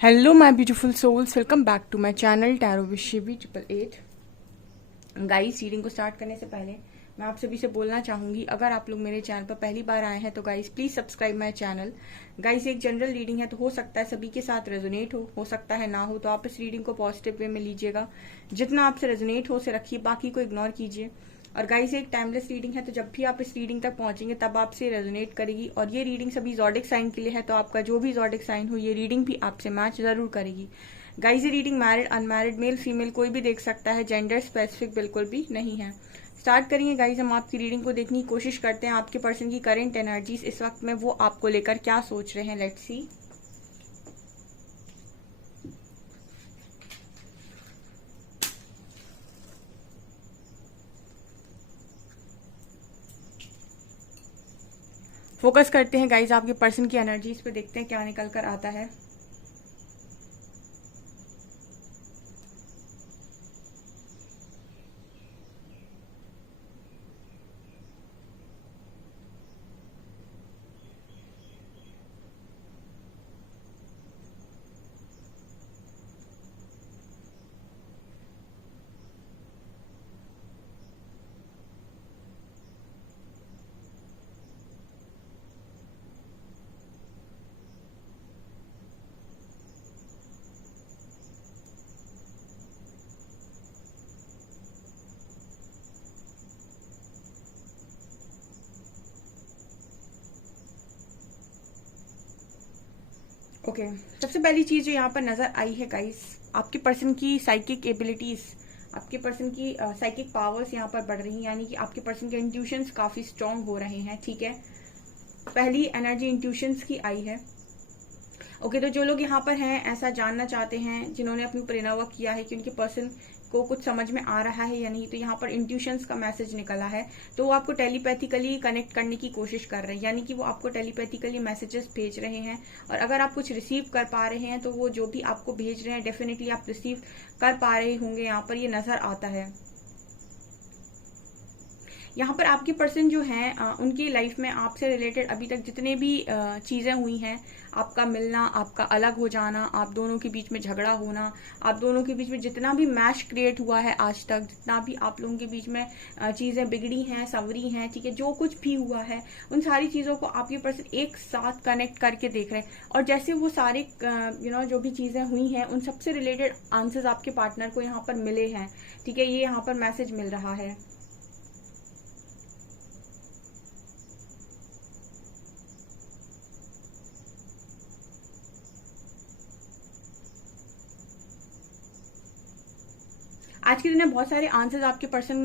Hello my beautiful souls, welcome back to my channel tarot with Shivi 888। Guys, reading को start करने से पहले मैं आप सभी से बोलना चाहूंगी, अगर आप लोग मेरे चैनल पर पहली बार आए हैं तो guys please subscribe my channel. Guys, एक जनरल रीडिंग है तो हो सकता है सभी के साथ रेजोनेट हो सकता है ना हो, तो आप इस रीडिंग को पॉजिटिव वे में लीजिएगा। जितना आपसे रेजोनेट हो उसे रखिए, बाकी को इग्नोर कीजिए। और गाइस, एक टाइमलेस रीडिंग है तो जब भी आप इस रीडिंग तक पहुंचेंगे तब आपसे रेजोनेट करेगी। और ये रीडिंग सभी जॉडिक साइन के लिए है, तो आपका जो भी जॉडिक साइन हो ये रीडिंग भी आपसे मैच जरूर करेगी। गाइस, ये reading married unmarried male female कोई भी देख सकता है, जेंडर स्पेसिफिक बिल्कुल भी नहीं है। स्टार्ट करेंगे गाइस, हम आपकी रीडिंग को देखने की कोशिश करते हैं आपके पर्सन की करंट एनर्जीज इस वक्त में वो आपको लेकर क्या सोच रहे हैं। Let's see. फोकस करते हैं गाइस आपके पर्सन की एनर्जीज पे, देखते हैं क्या निकल कर आता है। ओके, सबसे पहली चीज जो यहाँ पर नजर आई है गाइस, आपके पर्सन की साइकिक एबिलिटीज, आपके पर्सन की साइकिक पावर्स यहाँ पर बढ़ रही हैं, यानी कि आपके पर्सन के इंट्यूशंस काफी स्ट्रांग हो रहे हैं। ठीक है, पहली एनर्जी इंट्यूशंस की आई है। ओके, तो जो लोग यहाँ पर हैं ऐसा जानना चाहते हैं, जिन्होंने अपने ऊपर इनर वर्क किया है कि उनके पर्सन को कुछ समझ में आ रहा है या नहीं, तो यहाँ पर इंट्यूशंस का मैसेज निकला है, तो वो आपको टेलीपैथिकली कनेक्ट करने की कोशिश कर रहे हैं, यानी कि वो आपको टेलीपैथिकली मैसेजेस भेज रहे हैं। और अगर आप कुछ रिसीव कर पा रहे हैं तो वो जो भी आपको भेज रहे हैं डेफिनेटली आप रिसीव कर पा रहे होंगे, यहाँ पर ये नजर आता है। यहाँ पर आपके पर्सन जो हैं उनकी लाइफ में आपसे रिलेटेड अभी तक जितने भी चीजें हुई हैं, आपका मिलना, आपका अलग हो जाना, आप दोनों के बीच में झगड़ा होना, आप दोनों के बीच में जितना भी मैश क्रिएट हुआ है आज तक, जितना भी आप लोगों के बीच में चीजें बिगड़ी हैं, संवरी हैं, ठीक है, जो कुछ भी हुआ है उन सारी चीजों को आपके पर्सन एक साथ कनेक्ट करके देख रहे हैं। और जैसे वो सारे जो भी चीजें हुई हैं उन सबसे रिलेटेड आंसर्स आपके पार्टनर को यहाँ पर मिले हैं। ठीक है, ये यहाँ पर मैसेज मिल रहा है। आज के दिन में बहुत सारे आंसर्स आपके पर्सन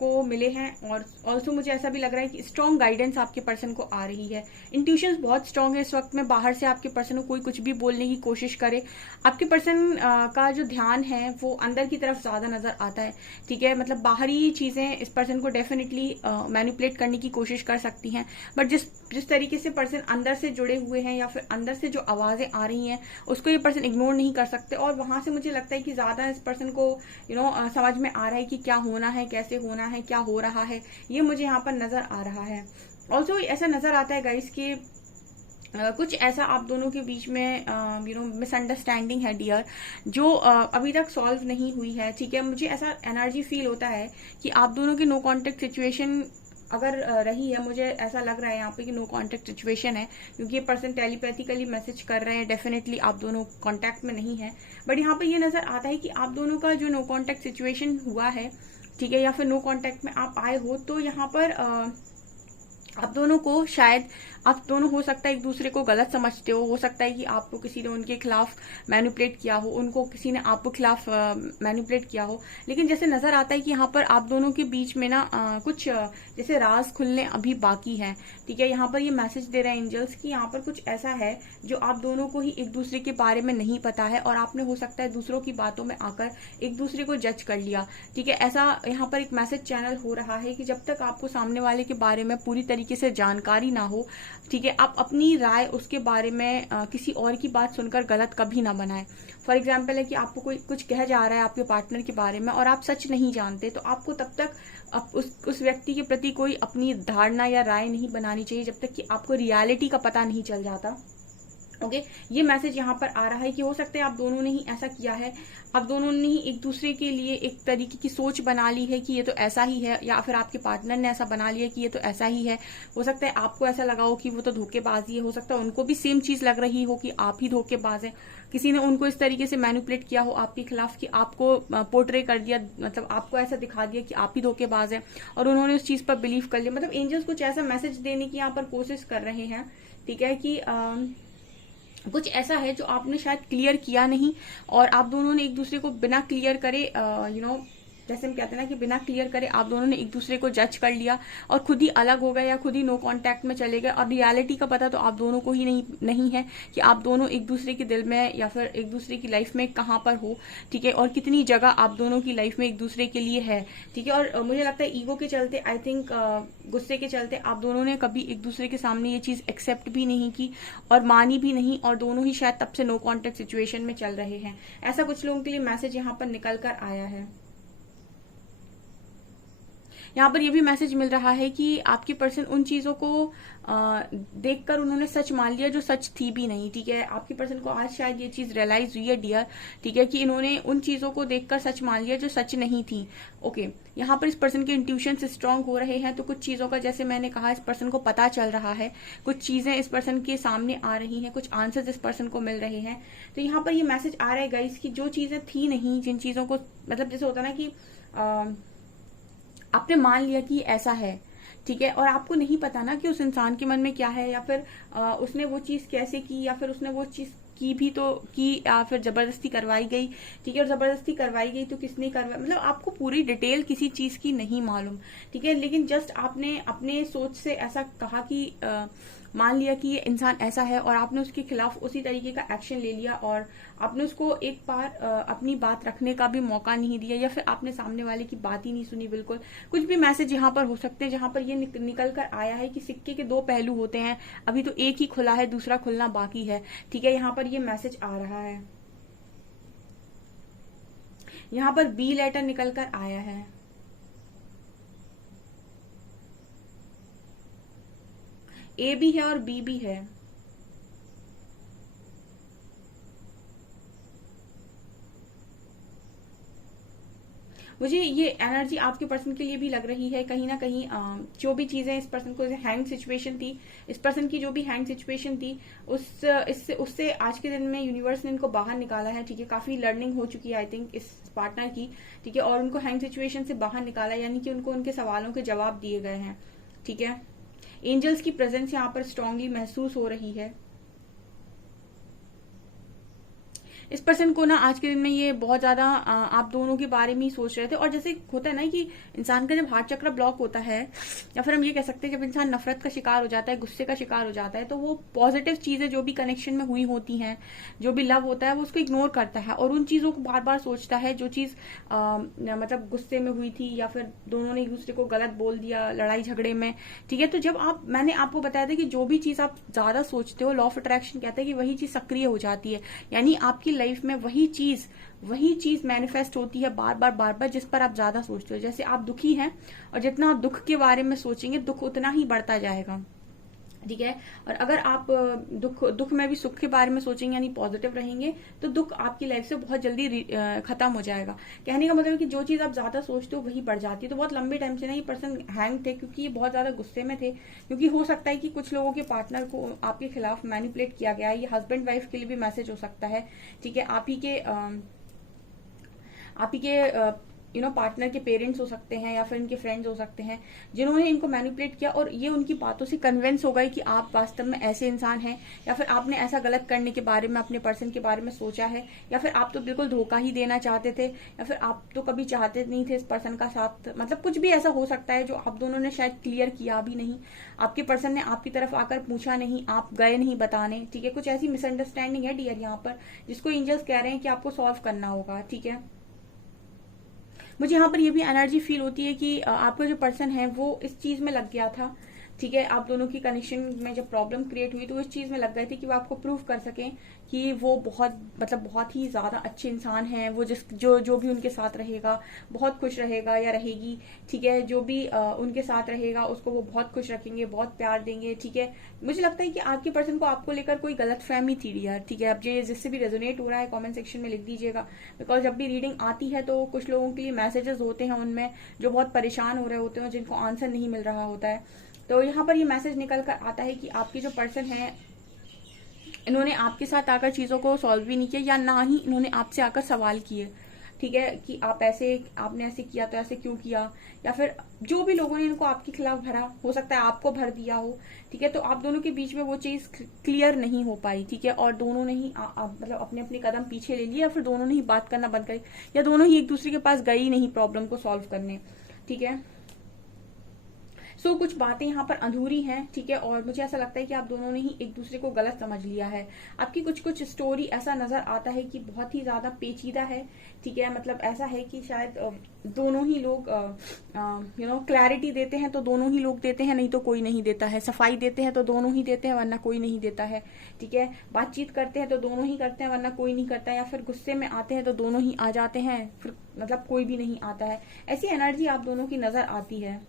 को मिले हैं, और ऑल्सो मुझे ऐसा भी लग रहा है कि स्ट्रॉन्ग गाइडेंस आपके पर्सन को आ रही है। इंट्यूशंस बहुत स्ट्रॉन्ग है इस वक्त में, बाहर से आपके पर्सन को कोई कुछ भी बोलने की कोशिश करे, आपके पर्सन का जो ध्यान है वो अंदर की तरफ ज्यादा नजर आता है। ठीक है, मतलब बाहरी चीजें इस पर्सन को डेफिनेटली मैनिपुलेट करने की कोशिश कर सकती हैं, बट जिस जिस तरीके से पर्सन अंदर से जुड़े हुए हैं या फिर अंदर से जो आवाजें आ रही हैं उसको ये पर्सन इग्नोर नहीं कर सकते। और वहां से मुझे लगता है कि ज्यादा इस पर्सन को समझ में आ रहा है कि क्या होना है, कैसे होना है, क्या हो रहा है, ये मुझे यहाँ पर नजर आ रहा है। ऑल्सो ऐसा नजर आता है गाइस कि कुछ ऐसा आप दोनों के बीच में मिसअंडरस्टैंडिंग है डियर, जो अभी तक सॉल्व नहीं हुई है। ठीक है, मुझे ऐसा एनर्जी फील होता है कि आप दोनों की नो कांटेक्ट सिचुएशन अगर रही है, मुझे ऐसा लग रहा है यहाँ पे कि नो कांटेक्ट सिचुएशन है, क्योंकि ये पर्सन टेलीपैथिकली मैसेज कर रहे हैं, डेफिनेटली आप दोनों कांटेक्ट में नहीं है। बट यहाँ पे ये नजर आता है कि आप दोनों का जो नो कांटेक्ट सिचुएशन हुआ है, ठीक है, या फिर नो कांटेक्ट में आप आए हो, तो यहाँ पर आप दोनों को शायद, आप दोनों हो सकता है एक दूसरे को गलत समझते हो सकता है कि आपको किसी ने उनके खिलाफ मैनिपुलेट किया हो, उनको किसी ने आपको खिलाफ मैनिपुलेट किया हो। लेकिन जैसे नजर आता है कि यहाँ पर आप दोनों के बीच में ना कुछ जैसे राज खुलने अभी बाकी है। ठीक है, यहाँ पर ये मैसेज दे रहे हैं एंजल्स कि यहाँ पर कुछ ऐसा है जो आप दोनों को ही एक दूसरे के बारे में नहीं पता है, और आपने हो सकता है दूसरों की बातों में आकर एक दूसरे को जज कर लिया। ठीक है, ऐसा यहाँ पर एक मैसेज चैनल हो रहा है कि जब तक आपको सामने वाले के बारे में पूरी तरीके से जानकारी ना हो, ठीक है, आप अपनी राय उसके बारे में किसी और की बात सुनकर गलत कभी ना बनाएं। फॉर एग्जाम्पल है कि आपको कोई कुछ कह जा रहा है आपके पार्टनर के बारे में और आप सच नहीं जानते, तो आपको तब तक उस व्यक्ति के प्रति कोई अपनी धारणा या राय नहीं बनानी चाहिए जब तक कि आपको रियलिटी का पता नहीं चल जाता। ओके ये मैसेज यहाँ पर आ रहा है कि हो सकता है आप दोनों ने ही ऐसा किया है, आप दोनों ने ही एक दूसरे के लिए एक तरीके की सोच बना ली है कि ये तो ऐसा ही है, या फिर आपके पार्टनर ने ऐसा बना लिया कि ये तो ऐसा ही है। हो सकता है आपको ऐसा लगा हो कि वो तो धोखेबाजी है, हो सकता है उनको भी सेम चीज लग रही हो कि आप ही धोखेबाज है। किसी ने उनको इस तरीके से मैनिपुलेट किया हो आपके खिलाफ कि आपको पोर्ट्रे कर दिया, मतलब आपको ऐसा दिखा दिया कि आप ही धोखेबाज है, और उन्होंने उस चीज पर बिलीव कर लिया। मतलब एंजल्स कुछ ऐसा मैसेज देने की यहाँ पर कोशिश कर रहे हैं, ठीक है, कि कुछ ऐसा है जो आपने शायद क्लियर किया नहीं, और आप दोनों ने एक दूसरे को बिना क्लियर करे जैसे हम कहते हैं ना कि बिना क्लियर करे आप दोनों ने एक दूसरे को जज कर लिया और खुद ही अलग हो गए या खुद ही नो कांटेक्ट में चले गए, और रियलिटी का पता तो आप दोनों को ही नहीं है कि आप दोनों एक दूसरे के दिल में या फिर एक दूसरे की लाइफ में कहाँ पर हो, ठीक है, और कितनी जगह आप दोनों की लाइफ में एक दूसरे के लिए है, ठीक है। और मुझे लगता है ईगो के चलते, आई थिंक गुस्से के चलते आप दोनों ने कभी एक दूसरे के सामने ये चीज एक्सेप्ट भी नहीं की और मानी भी नहीं, और दोनों ही शायद तब से नो कॉन्टेक्ट सिचुएशन में चल रहे हैं। ऐसा कुछ लोगों के लिए मैसेज यहाँ पर निकल कर आया है। यहाँ पर यह भी मैसेज मिल रहा है कि आपकी पर्सन उन चीजों को देखकर उन्होंने सच मान लिया जो सच थी भी नहीं, ठीक है। आपकी पर्सन को आज शायद ये चीज रियलाइज हुई है डियर, ठीक है, कि इन्होंने उन चीजों को देखकर सच मान लिया जो सच नहीं थी। ओके यहाँ पर इस पर्सन के इंट्यूशंस स्ट्रांग हो रहे हैं, तो कुछ चीजों का जैसे मैंने कहा इस पर्सन को पता चल रहा है, कुछ चीजें इस पर्सन के सामने आ रही हैं, कुछ आंसर्स इस पर्सन को मिल रहे हैं। तो यहाँ पर ये मैसेज आ रहा है गाइस कि जो चीजें थी नहीं, जिन चीजों को मतलब जैसे होता ना कि आपने मान लिया कि ऐसा है, ठीक है, और आपको नहीं पता ना कि उस इंसान के मन में क्या है, या फिर उसने वो चीज कैसे की, या फिर उसने वो चीज की भी तो की, या फिर जबरदस्ती करवाई गई, ठीक है, और जबरदस्ती करवाई गई तो किसने करवाई, मतलब आपको पूरी डिटेल किसी चीज की नहीं मालूम, ठीक है, लेकिन जस्ट आपने अपने सोच से ऐसा कहा कि मान लिया कि ये इंसान ऐसा है, और आपने उसके खिलाफ उसी तरीके का एक्शन ले लिया, और आपने उसको एक बार अपनी बात रखने का भी मौका नहीं दिया, या फिर आपने सामने वाले की बात ही नहीं सुनी बिल्कुल। कुछ भी मैसेज यहाँ पर हो सकते हैं जहां पर ये निकल कर आया है कि सिक्के के दो पहलू होते हैं, अभी तो एक ही खुला है, दूसरा खुलना बाकी है, ठीक है। यहाँ पर ये मैसेज आ रहा है, यहाँ पर बी लेटर निकल कर आया है, ए भी है और बी भी है। मुझे ये एनर्जी आपके पर्सन के लिए भी लग रही है कहीं ना कहीं, जो भी चीजें इस पर्सन को हैंग सिचुएशन थी, इस पर्सन की जो भी हैंग सिचुएशन थी, उससे आज के दिन में यूनिवर्स ने इनको बाहर निकाला है, ठीक है। काफी लर्निंग हो चुकी है आई थिंक इस पार्टनर की, ठीक है, और उनको हैंग सिचुएशन से बाहर निकाला, यानी कि उनको उनके सवालों के जवाब दिए गए हैं, ठीक है। एंजल्स की प्रेजेंस यहाँ पर स्ट्रांगली महसूस हो रही है। इस पर्सन को ना आज के दिन में ये बहुत ज्यादा आप दोनों के बारे में ही सोच रहे थे, और जैसे होता है ना कि इंसान का जब हार्ट चक्र ब्लॉक होता है, या फिर हम ये कह सकते हैं जब इंसान नफरत का शिकार हो जाता है, गुस्से का शिकार हो जाता है, तो वो पॉजिटिव चीजें जो भी कनेक्शन में हुई होती हैं, जो भी लव होता है, वो उसको इग्नोर करता है और उन चीजों को बार बार सोचता है जो चीज मतलब गुस्से में हुई थी, या फिर दोनों ने एक दूसरे को गलत बोल दिया लड़ाई झगड़े में, ठीक है। तो जब मैंने आपको बताया था कि जो भी चीज आप ज्यादा सोचते हो, लॉ ऑफ अट्रैक्शन कहता है कि वही चीज सक्रिय हो जाती है, यानी आपकी लाइफ में वही चीज मैनिफेस्ट होती है बार बार जिस पर आप ज्यादा सोचते हो। जैसे आप दुखी हैं और जितना आप दुख के बारे में सोचेंगे दुख उतना ही बढ़ता जाएगा, ठीक है। और अगर आप दुख में भी सुख के बारे में सोचेंगे यानी पॉजिटिव रहेंगे तो दुख आपकी लाइफ से बहुत जल्दी खत्म हो जाएगा। कहने का मतलब है कि जो चीज आप ज्यादा सोचते हो वही बढ़ जाती है। तो बहुत लंबे टाइम से ना ये पर्सन हैंग थे क्योंकि ये बहुत ज्यादा गुस्से में थे, क्योंकि हो सकता है कि कुछ लोगों के पार्टनर को आपके खिलाफ मैनिपुलेट किया गया है। ये हस्बैंड वाइफ के लिए भी मैसेज हो सकता है, ठीक है। आप ही के पार्टनर के पेरेंट्स हो सकते हैं या फिर इनके फ्रेंड्स हो सकते हैं जिन्होंने इनको मैनिपुलेट किया और ये उनकी बातों से कन्विंस हो गए कि आप वास्तव में ऐसे इंसान हैं, या फिर आपने ऐसा गलत करने के बारे में अपने पर्सन के बारे में सोचा है, या फिर आप तो बिल्कुल धोखा ही देना चाहते थे, या फिर आप तो कभी चाहते नहीं थे इस पर्सन का साथ। मतलब कुछ भी ऐसा हो सकता है जो आप दोनों ने शायद क्लियर किया भी नहीं, आपके पर्सन ने आपकी तरफ आकर पूछा नहीं, आप गए नहीं बताने, ठीक है। कुछ ऐसी मिसअंडरस्टैंडिंग है डियर यहाँ पर जिसको एंजल्स कह रहे हैं कि आपको सॉल्व करना होगा, ठीक है। मुझे यहाँ पर ये भी एनर्जी फील होती है कि आपका जो पर्सन है वो इस चीज में लग गया था ठीक है, आप दोनों की कनेक्शन में जब प्रॉब्लम क्रिएट हुई तो इस चीज में लग गए थे कि वो आपको प्रूव कर सकें कि वो बहुत मतलब बहुत ही ज्यादा अच्छे इंसान हैं, वो जो भी उनके साथ रहेगा बहुत खुश रहेगा या रहेगी। ठीक है, जो भी उनके साथ रहेगा उसको वो बहुत खुश रखेंगे, बहुत प्यार देंगे। ठीक है, मुझे लगता है कि आपके पर्सन को आपको लेकर कोई गलत फहमी थी यार। ठीक है, अब ये जिससे भी रेजोनेट हो रहा है कमेंट सेक्शन में लिख दीजिएगा, बिकॉज जब भी रीडिंग आती है तो कुछ लोगों के लिए मैसेजेस होते हैं उनमें जो बहुत परेशान हो रहे होते हैं, जिनको आंसर नहीं मिल रहा होता है। तो यहाँ पर ये मैसेज निकल कर आता है कि आपकी जो पर्सन है, इन्होंने आपके साथ आकर चीजों को सॉल्व भी नहीं किया, या ना ही इन्होंने आपसे आकर सवाल किए। ठीक है, कि आपने ऐसे किया तो ऐसे क्यों किया, या फिर जो भी लोगों ने इनको आपके खिलाफ भरा, हो सकता है आपको भर दिया हो। ठीक है, तो आप दोनों के बीच में वो चीज क्लियर नहीं हो पाई। ठीक है, और दोनों ने ही मतलब अपने अपने कदम पीछे ले लिए, या फिर दोनों ने ही बात करना बंद करी, या दोनों ही एक दूसरे के पास गए ही नहीं प्रॉब्लम को सॉल्व करने। ठीक है, सो कुछ बातें यहाँ पर अधूरी हैं। ठीक है, और मुझे ऐसा लगता है कि आप दोनों ने ही एक दूसरे को गलत समझ लिया है। आपकी कुछ कुछ स्टोरी ऐसा नजर आता है कि बहुत ही ज्यादा पेचीदा है। ठीक है, मतलब ऐसा है कि शायद दोनों ही लोग क्लैरिटी देते हैं तो दोनों ही लोग देते हैं, नहीं तो कोई नहीं देता है। सफाई देते हैं तो दोनों ही देते हैं, वरना कोई नहीं देता है। ठीक है, बातचीत करते हैं तो दोनों ही करते हैं, वरना कोई नहीं करता है। या फिर गुस्से में आते हैं तो दोनों ही आ जाते हैं, फिर मतलब कोई भी नहीं आता है। ऐसी एनर्जी आप दोनों की नजर आती है।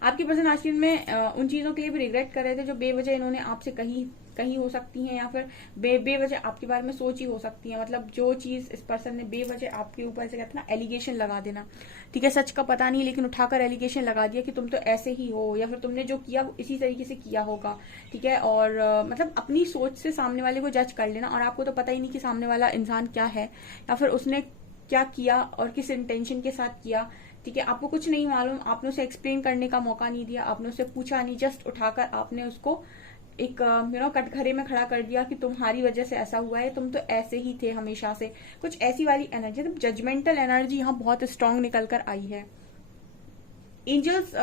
आपकी पर्सन आज के दिन में उन चीजों के लिए भी रिग्रेट कर रहे थे जो बेवजह इन्होंने आपसे कही हो सकती हैं, या फिर बेवजह आपके बारे में सोची हो सकती है। मतलब जो चीज इस पर्सन ने बेवजह आपके ऊपर से कहते ना एलिगेशन लगा देना। ठीक है, सच का पता नहीं लेकिन उठाकर एलिगेशन लगा दिया कि तुम तो ऐसे ही हो, या फिर तुमने जो किया इसी तरीके से किया होगा। ठीक है, और मतलब अपनी सोच से सामने वाले को जज कर लेना, और आपको तो पता ही नहीं कि सामने वाला इंसान क्या है, या फिर उसने क्या किया और किस इंटेंशन के साथ किया। ठीक है, आपको कुछ नहीं मालूम, आपने उसे एक्सप्लेन करने का मौका नहीं दिया, आपने उसे पूछा नहीं, जस्ट उठाकर आपने उसको एक कटघरे में खड़ा कर दिया कि तुम्हारी वजह से ऐसा हुआ है, तुम तो ऐसे ही थे हमेशा से। कुछ ऐसी वाली एनर्जी, मतलब जजमेंटल एनर्जी यहाँ बहुत स्ट्रांग निकल कर आई है। एंजल्स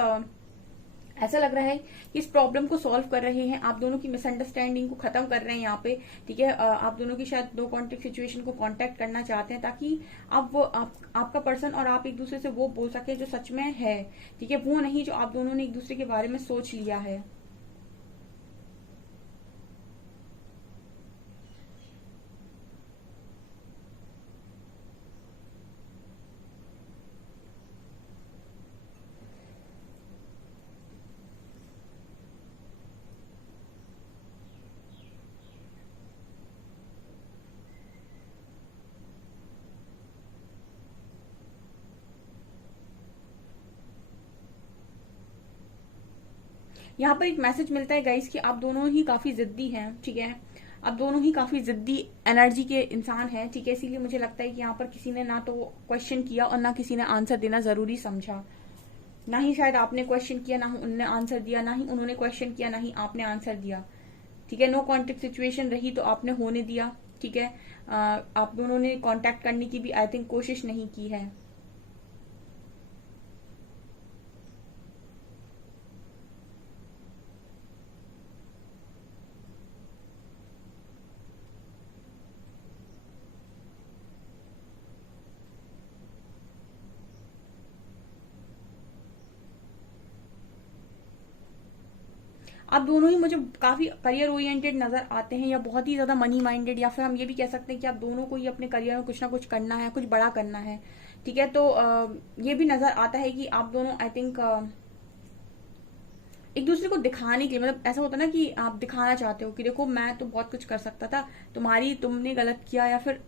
ऐसा लग रहा है कि इस प्रॉब्लम को सॉल्व कर रहे हैं, आप दोनों की मिसअंडरस्टैंडिंग को खत्म कर रहे हैं यहाँ पे। ठीक है, आप दोनों की शायद नो कॉन्टेक्ट सिचुएशन को कांटेक्ट करना चाहते हैं, ताकि आपका पर्सन और आप एक दूसरे से वो बोल सके जो सच में है। ठीक है, वो नहीं जो आप दोनों ने एक दूसरे के बारे में सोच लिया है। यहाँ पर एक मैसेज मिलता है गाइस कि आप दोनों ही काफी जिद्दी हैं। ठीक है, आप दोनों ही काफी जिद्दी एनर्जी के इंसान हैं। ठीक है, इसीलिए मुझे लगता है कि यहाँ पर किसी ने ना तो क्वेश्चन किया और ना किसी ने आंसर देना जरूरी समझा। ना ही शायद आपने क्वेश्चन किया, ना ही उन्होंने आंसर दिया, ना ही उन्होंने क्वेश्चन किया, ना ही आपने आंसर दिया। ठीक है, नो कॉन्टेक्ट सिचुएशन रही तो आपने होने दिया। ठीक है, आप दोनों ने कांटेक्ट करने की भी आई थिंक कोशिश नहीं की है। आप दोनों ही मुझे काफी करियर ओरिएंटेड नजर आते हैं, या बहुत ही ज्यादा मनी माइंडेड, या फिर हम ये भी कह सकते हैं कि आप दोनों को ही अपने करियर में कुछ ना कुछ करना है, कुछ बड़ा करना है। ठीक है, तो ये भी नजर आता है कि आप दोनों आई थिंक एक दूसरे को दिखाने के लिए, मतलब ऐसा होता है ना कि आप दिखाना चाहते हो कि देखो मैं तो बहुत कुछ कर सकता था, तुमने गलत किया, या फिर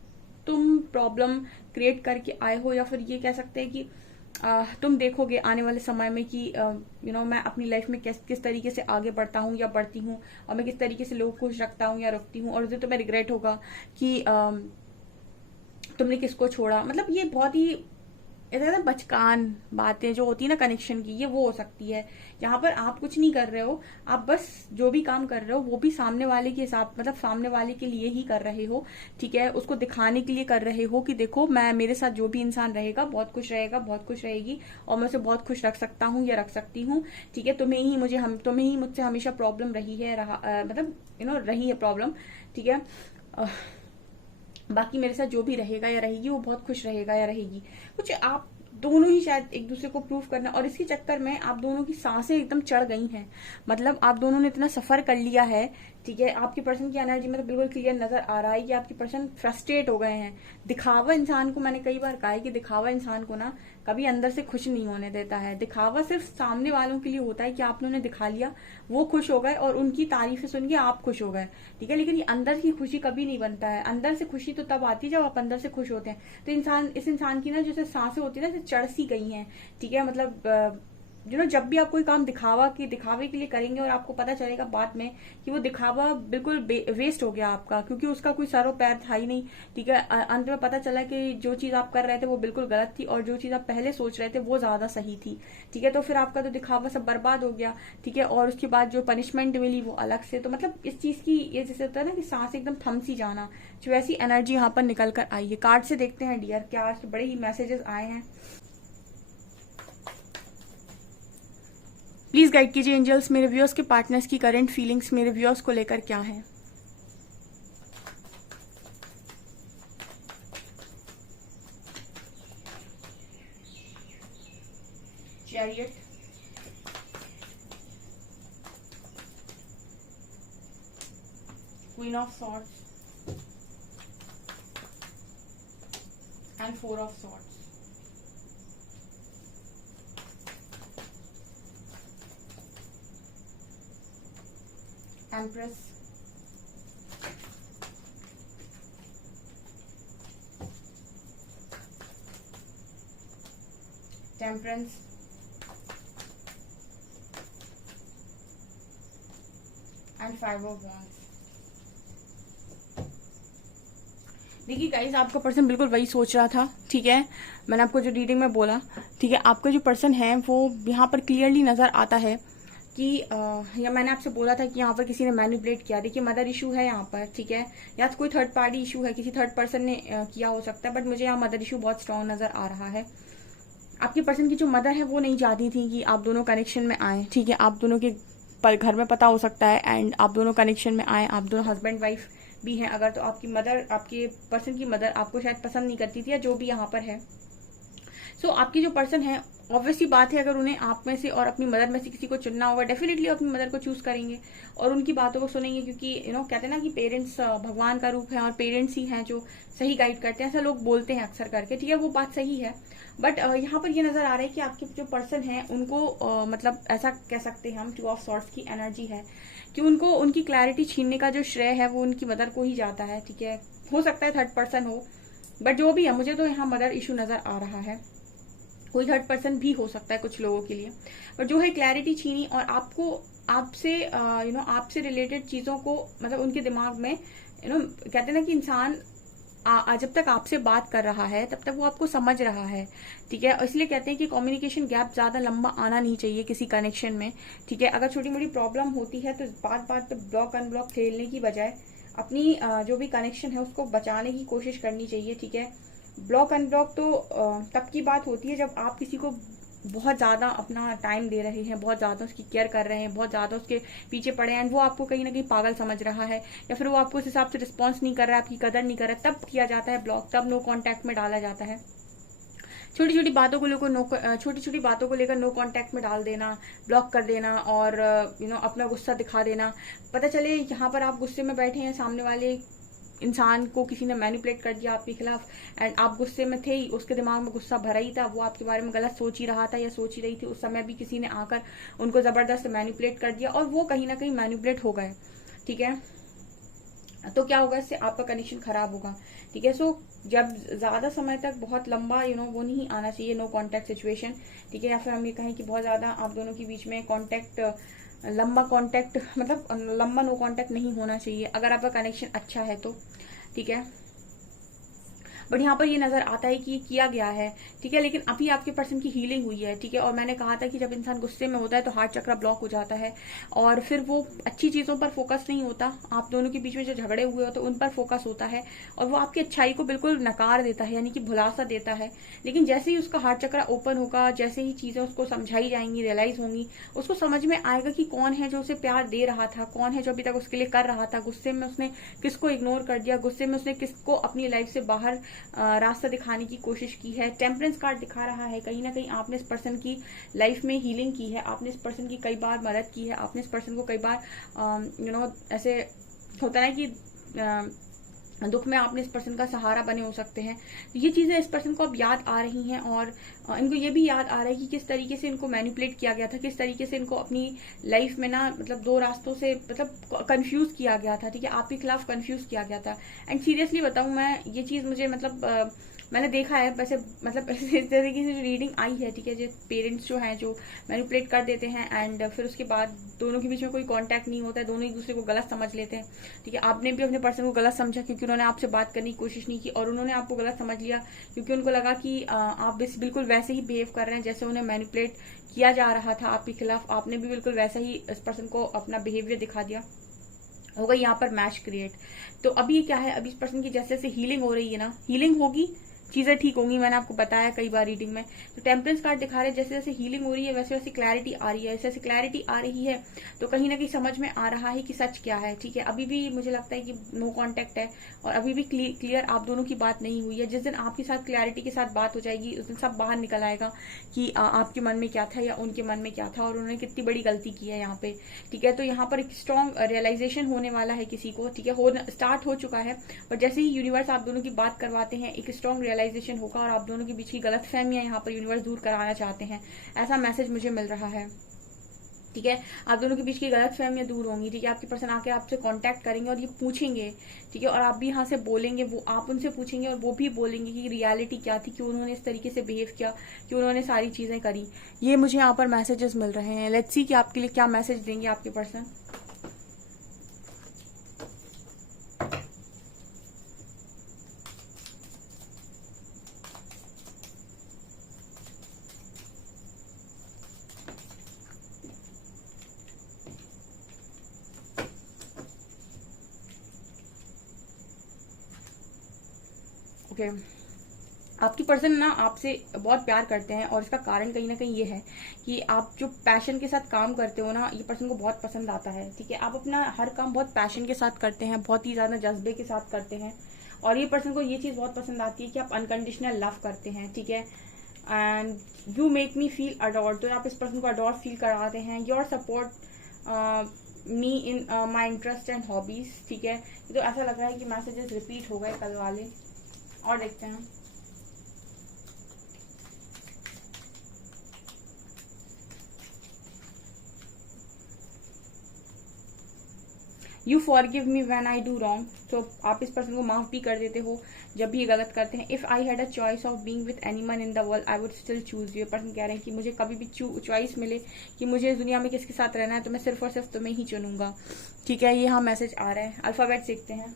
तुम प्रॉब्लम क्रिएट करके आए हो, या फिर ये कह सकते हैं कि तुम देखोगे आने वाले समय में कि मैं अपनी लाइफ में किस तरीके से आगे बढ़ता हूँ या बढ़ती हूँ, और मैं किस तरीके से लोग खुश रखता हूँ या रखती हूँ, और उसे तुम्हें रिग्रेट होगा कि तुमने किसको छोड़ा। मतलब ये बहुत ही ऐसा बचकान बातें जो होती है ना कनेक्शन की, ये वो हो सकती है। यहाँ पर आप कुछ नहीं कर रहे हो, आप बस जो भी काम कर रहे हो वो भी सामने वाले के हिसाब, मतलब सामने वाले के लिए ही कर रहे हो। ठीक है, उसको दिखाने के लिए कर रहे हो कि देखो मैं, मेरे साथ जो भी इंसान रहेगा बहुत खुश रहेगा, बहुत खुश रहेगी, और मैं उसे बहुत खुश रख सकता हूँ या रख सकती हूँ। ठीक है, तुम्हें ही मुझसे हमेशा प्रॉब्लम रही है, मतलब रही है प्रॉब्लम। ठीक है, बाकी मेरे साथ जो भी रहेगा या रहेगी वो बहुत खुश रहेगा या रहेगी। कुछ आप दोनों ही शायद एक दूसरे को प्रूव करना, और इसके चक्कर में आप दोनों की सांसें एकदम चढ़ गई हैं। मतलब आप दोनों ने इतना सफर कर लिया है, ठीक है। आपकी पर्सन की एनर्जी में तो बिल्कुल क्लियर नजर आ रहा है कि आपकी पर्सन फ्रस्ट्रेट हो गए हैं। दिखावा इंसान को, मैंने कई बार कहा है कि दिखावा इंसान को ना कभी अंदर से खुश नहीं होने देता है। दिखावा सिर्फ सामने वालों के लिए होता है कि आपने उन्हें दिखा लिया, वो खुश हो गए और उनकी तारीफें सुन के आप खुश हो गए, ठीक है। लेकिन ये अंदर की खुशी कभी नहीं बनता है। अंदर से खुशी तो तब आती है जब आप अंदर से खुश होते हैं। तो इस इंसान की ना जैसे सांसें होती है ना, जैसे चढ़ सी गई हैं, ठीक है। मतलब जब भी आप कोई काम दिखावे के लिए करेंगे और आपको पता चलेगा बाद में कि वो दिखावा बिल्कुल वेस्ट हो गया आपका, क्योंकि उसका कोई सरो पैर था ही नहीं, ठीक है। अंत में पता चला कि जो चीज आप कर रहे थे वो बिल्कुल गलत थी और जो चीज आप पहले सोच रहे थे वो ज्यादा सही थी, ठीक है। तो फिर आपका तो दिखावा सब बर्बाद हो गया, ठीक है। और उसके बाद जो पनिशमेंट मिली वो अलग से। तो मतलब इस चीज की ये जैसे होता है ना कि सांस एकदम थम सी जाना, जो ऐसी एनर्जी यहाँ पर निकल कर आई है। कार्ड से देखते हैं डियर, क्या आज बड़े ही मैसेजेस आए हैं। प्लीज गाइड कीजिए एंजल्स, मेरे व्यूअर्स के पार्टनर्स की करंट फीलिंग्स मेरे व्यूअर्स को लेकर क्या है। Chariot, queen of swords and four of swords. Empress, Temperance, and Five of Wands। देखिए गाइस, आपका पर्सन बिल्कुल वही सोच रहा था, ठीक है। मैंने आपको जो रीडिंग में बोला, ठीक है। आपका जो पर्सन है वो यहाँ पर क्लियरली नजर आता है कि या मैंने आपसे बोला था कि यहाँ पर किसी ने मैनिपुलेट किया। देखिए मदर इशू है यहाँ पर, ठीक है, या तो कोई थर्ड पार्टी इशू है, किसी थर्ड पर्सन ने किया हो सकता है, बट मुझे यहाँ मदर इशू बहुत स्ट्रांग नजर आ रहा है। आपके पर्सन की जो मदर है वो नहीं चाहती थी कि आप दोनों कनेक्शन में आए, ठीक है। आप दोनों के घर में पता हो सकता है एंड आप दोनों कनेक्शन में आए, आप दोनों हस्बैंड वाइफ भी हैं अगर, तो आपकी मदर, आपके पर्सन की मदर आपको शायद पसंद नहीं करती थी या जो भी यहाँ पर है। सो आपकी जो पर्सन है, ऑब्वियसली बात है, अगर उन्हें आप में से और अपनी मदर में से किसी को चुनना होगा, डेफिनेटली अपनी मदर को चूज करेंगे और उनकी बातों को सुनेंगे, क्योंकि कहते हैं ना कि पेरेंट्स भगवान का रूप है और पेरेंट्स ही हैं जो सही गाइड करते हैं, ऐसा लोग बोलते हैं अक्सर करके, ठीक है। वो बात सही है, बट यहाँ पर ये नजर आ रहा है कि आपके जो पर्सन है उनको मतलब ऐसा कह सकते हैं हम, टू ऑफ सॉर्ड्स की एनर्जी है कि उनको उनकी क्लैरिटी छीनने का जो श्रेय है वो उनकी मदर को ही जाता है, ठीक है। हो सकता है थर्ड पर्सन हो, बट जो भी है, मुझे तो यहाँ मदर इशू नजर आ रहा है। कोई थर्ड पर्सन भी हो सकता है कुछ लोगों के लिए, बट जो है क्लैरिटी छीनी और आपको आपसे आपसे रिलेटेड चीजों को, मतलब उनके दिमाग में कहते हैं ना कि इंसान जब तक आपसे बात कर रहा है तब तक वो आपको समझ रहा है, ठीक है। इसलिए कहते हैं कि कम्युनिकेशन गैप ज्यादा लंबा आना नहीं चाहिए किसी कनेक्शन में, ठीक है। अगर छोटी मोटी प्रॉब्लम होती है तो बात बात पे ब्लॉक अनब्लॉक खेलने की बजाय अपनी जो भी कनेक्शन है उसको बचाने की कोशिश करनी चाहिए, ठीक है। ब्लॉक अनब्लॉक तो तब की बात होती है जब आप किसी को बहुत ज्यादा अपना टाइम दे रहे हैं, बहुत ज्यादा उसकी केयर कर रहे हैं, बहुत ज्यादा उसके पीछे पड़े हैं, वो आपको कहीं ना कहीं पागल समझ रहा है या फिर वो आपको उस हिसाब से रिस्पॉन्स नहीं कर रहा है, आपकी कदर नहीं कर रहा है, तब किया जाता है ब्लॉक, तब नो कांटेक्ट में डाला जाता है। छोटी छोटी बातों को लेकर नो कांटेक्ट में डाल देना, ब्लॉक कर देना और अपना गुस्सा दिखा देना। पता चले यहाँ पर आप गुस्से में बैठे हैं, सामने वाले इंसान को किसी ने मैनिपुलेट कर दिया आपके खिलाफ एंड आप गुस्से में थे ही, उसके दिमाग में गुस्सा भरा ही था, वो आपके बारे में गलत सोच ही रहा था या सोच ही रही थी, उस समय भी किसी ने आकर उनको जबरदस्त मैनिपुलेट कर दिया और वो कहीं ना कहीं मैनिपुलेट हो गए, ठीक है। तो क्या होगा, इससे आपका कनेक्शन खराब होगा, ठीक है। सो जब ज्यादा समय तक बहुत लंबा वो नहीं आना चाहिए नो कांटेक्ट सिचुएशन, ठीक है। या फिर हम ये कहें कि बहुत ज्यादा आप दोनों के बीच में लंबा कांटेक्ट, मतलब लंबा नो कांटेक्ट नहीं होना चाहिए अगर आपका कनेक्शन अच्छा है तो, ठीक है। बट यहाँ पर ये नजर आता है कि ये किया गया है, ठीक है। लेकिन अभी आपके पर्सन की हीलिंग हुई है, ठीक है। और मैंने कहा था कि जब इंसान गुस्से में होता है तो हार्ट चक्र ब्लॉक हो जाता है और फिर वो अच्छी चीजों पर फोकस नहीं होता, आप दोनों के बीच में जो झगड़े हुए होते उन पर फोकस होता है और वो आपकी अच्छाई को बिल्कुल नकार देता है, यानी कि भुलासा देता है। लेकिन जैसे ही उसका हार्ट चक्र ओपन होगा, जैसे ही चीजें उसको समझाई जाएंगी, रियलाइज होंगी, उसको समझ में आएगा कि कौन है जो उसे प्यार दे रहा था, कौन है जो अभी तक उसके लिए कर रहा था, गुस्से में उसने किसको इग्नोर कर दिया, गुस्से में उसने किसको अपनी लाइफ से बाहर रास्ता दिखाने की कोशिश की है। टेम्परेंस कार्ड दिखा रहा है कहीं ना कहीं आपने इस पर्सन की लाइफ में हीलिंग की है, आपने इस पर्सन की कई बार मदद की है, आपने इस पर्सन को कई बार ऐसे होता है कि दुख में आपने इस पर्सन का सहारा बने हो सकते हैं। ये चीजें इस पर्सन को अब याद आ रही हैं और इनको ये भी याद आ रहा है कि किस तरीके से इनको मैनिपुलेट किया गया था, किस तरीके से इनको अपनी लाइफ में ना मतलब दो रास्तों से मतलब कंफ्यूज किया गया था, ठीक है, आपके खिलाफ कंफ्यूज किया गया था। एंड सीरियसली बताऊं मैं, ये चीज मुझे मतलब मैंने देखा है वैसे, मतलब इस तरीके से जो रीडिंग आई है, ठीक है, जो पेरेंट्स जो हैं जो मैनिपुलेट कर देते हैं एंड फिर उसके बाद दोनों के बीच में कोई कांटेक्ट नहीं होता है, दोनों एक दूसरे को गलत समझ लेते हैं, ठीक है। आपने भी अपने पर्सन को गलत समझा क्योंकि उन्होंने आपसे बात करने की कोशिश नहीं की, और उन्होंने आपको गलत समझ लिया क्योंकि उनको लगा कि आप बिल्कुल वैसे ही बिहेव कर रहे हैं जैसे उन्हें मैनिपुलेट किया जा रहा था आपके खिलाफ। आपने भी बिल्कुल वैसा ही इस पर्सन को अपना बिहेवियर दिखा दिया। होगा यहाँ पर मैच क्रिएट। तो अभी क्या है, अभी इस पर्सन की जैसे जैसे हीलिंग हो रही है ना, हीलिंग होगी, चीजें ठीक होंगी, मैंने आपको बताया कई बार रीडिंग में। तो टेम्परेंस कार्ड दिखा रहे हैं जैसे जैसे हीलिंग हो रही है वैसे वैसे क्लैरिटी आ रही है, जैसे जैसे क्लैरिटी आ रही है तो कहीं ना कहीं समझ में आ रहा है कि सच क्या है, ठीक है। अभी भी मुझे लगता है कि नो कांटेक्ट है और अभी भी क्लियर आप दोनों की बात नहीं हुई है। जिस दिन आपके साथ क्लैरिटी के साथ बात हो जाएगी उस दिन सब बाहर निकल आएगा कि आपके मन में क्या था या उनके मन में क्या था और उन्होंने कितनी बड़ी गलती की है यहाँ पे, ठीक है। तो यहाँ पर एक स्ट्रॉन्ग रियलाइजेशन होने वाला है किसी को, ठीक है, स्टार्ट हो चुका है, पर जैसे ही यूनिवर्स आप दोनों की बात करवाते हैं एक स्ट्रॉन्ग रियलाइजेशन होगा और आप दोनों के बीच की गलतफहमियां यहाँ पर यूनिवर्स दूर कराना चाहते हैं, ऐसा मैसेज मुझे मिल रहा है, ठीक है। आप दोनों के बीच की गलतफहमियां दूर होंगी, ठीक है। आपके पर्सन आके आपसे कांटेक्ट करेंगे और ये पूछेंगे, ठीक है, और आप भी यहाँ से बोलेंगे, वो आप उनसे पूछेंगे और वो भी बोलेंगे कि रियलिटी क्या थी, क्यों उन्होंने इस तरीके से बिहेव किया, क्यों उन्होंने सारी चीजें करी। ये मुझे यहाँ पर मैसेजेस मिल रहे हैं। लेट्स सी कि आपके लिए क्या मैसेज देंगे आपके पर्सन। ओके, आपकी पर्सन ना आपसे बहुत प्यार करते हैं और इसका कारण कहीं ना कहीं ये है कि आप जो पैशन के साथ काम करते हो ना, ये पर्सन को बहुत पसंद आता है, ठीक है। आप अपना हर काम बहुत पैशन के साथ करते हैं, बहुत ही ज्यादा जज्बे के साथ करते हैं और ये पर्सन को ये चीज बहुत पसंद आती है कि आप अनकंडीशनल लव करते हैं, ठीक है। And you make me feel adored, तो आप इस पर्सन को अडोर फील कराते हैं। Your support me in my interest and hobbies, ठीक है। तो ऐसा लग रहा है कि मैसेजेस रिपीट हो गए कल वाले, और देखते हैं। You forgive me when I do wrong, तो आप इस पर्सन को माफ भी कर देते हो जब भी ये गलत करते हैं। If I had a choice of being with anyone in the world I would still choose you. Person कह रहे हैं कि मुझे कभी भी चॉइस मिले कि मुझे इस दुनिया में किसके साथ रहना है तो मैं सिर्फ और सिर्फ तुम्हें ही चुनूंगा, ठीक है। ये हाँ मैसेज आ रहा है। अल्फाबेट सीखते हैं।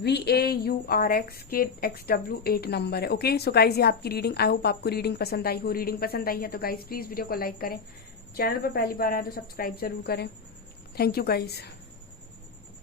VAURXKXW8 नंबर है। ओके सो गाइज ये आपकी रीडिंग, आई होप आपको रीडिंग पसंद आई हो। रीडिंग पसंद आई है तो गाइज प्लीज वीडियो को लाइक करें, चैनल पर पहली बार आए तो सब्सक्राइब जरूर करें। Thank you guys.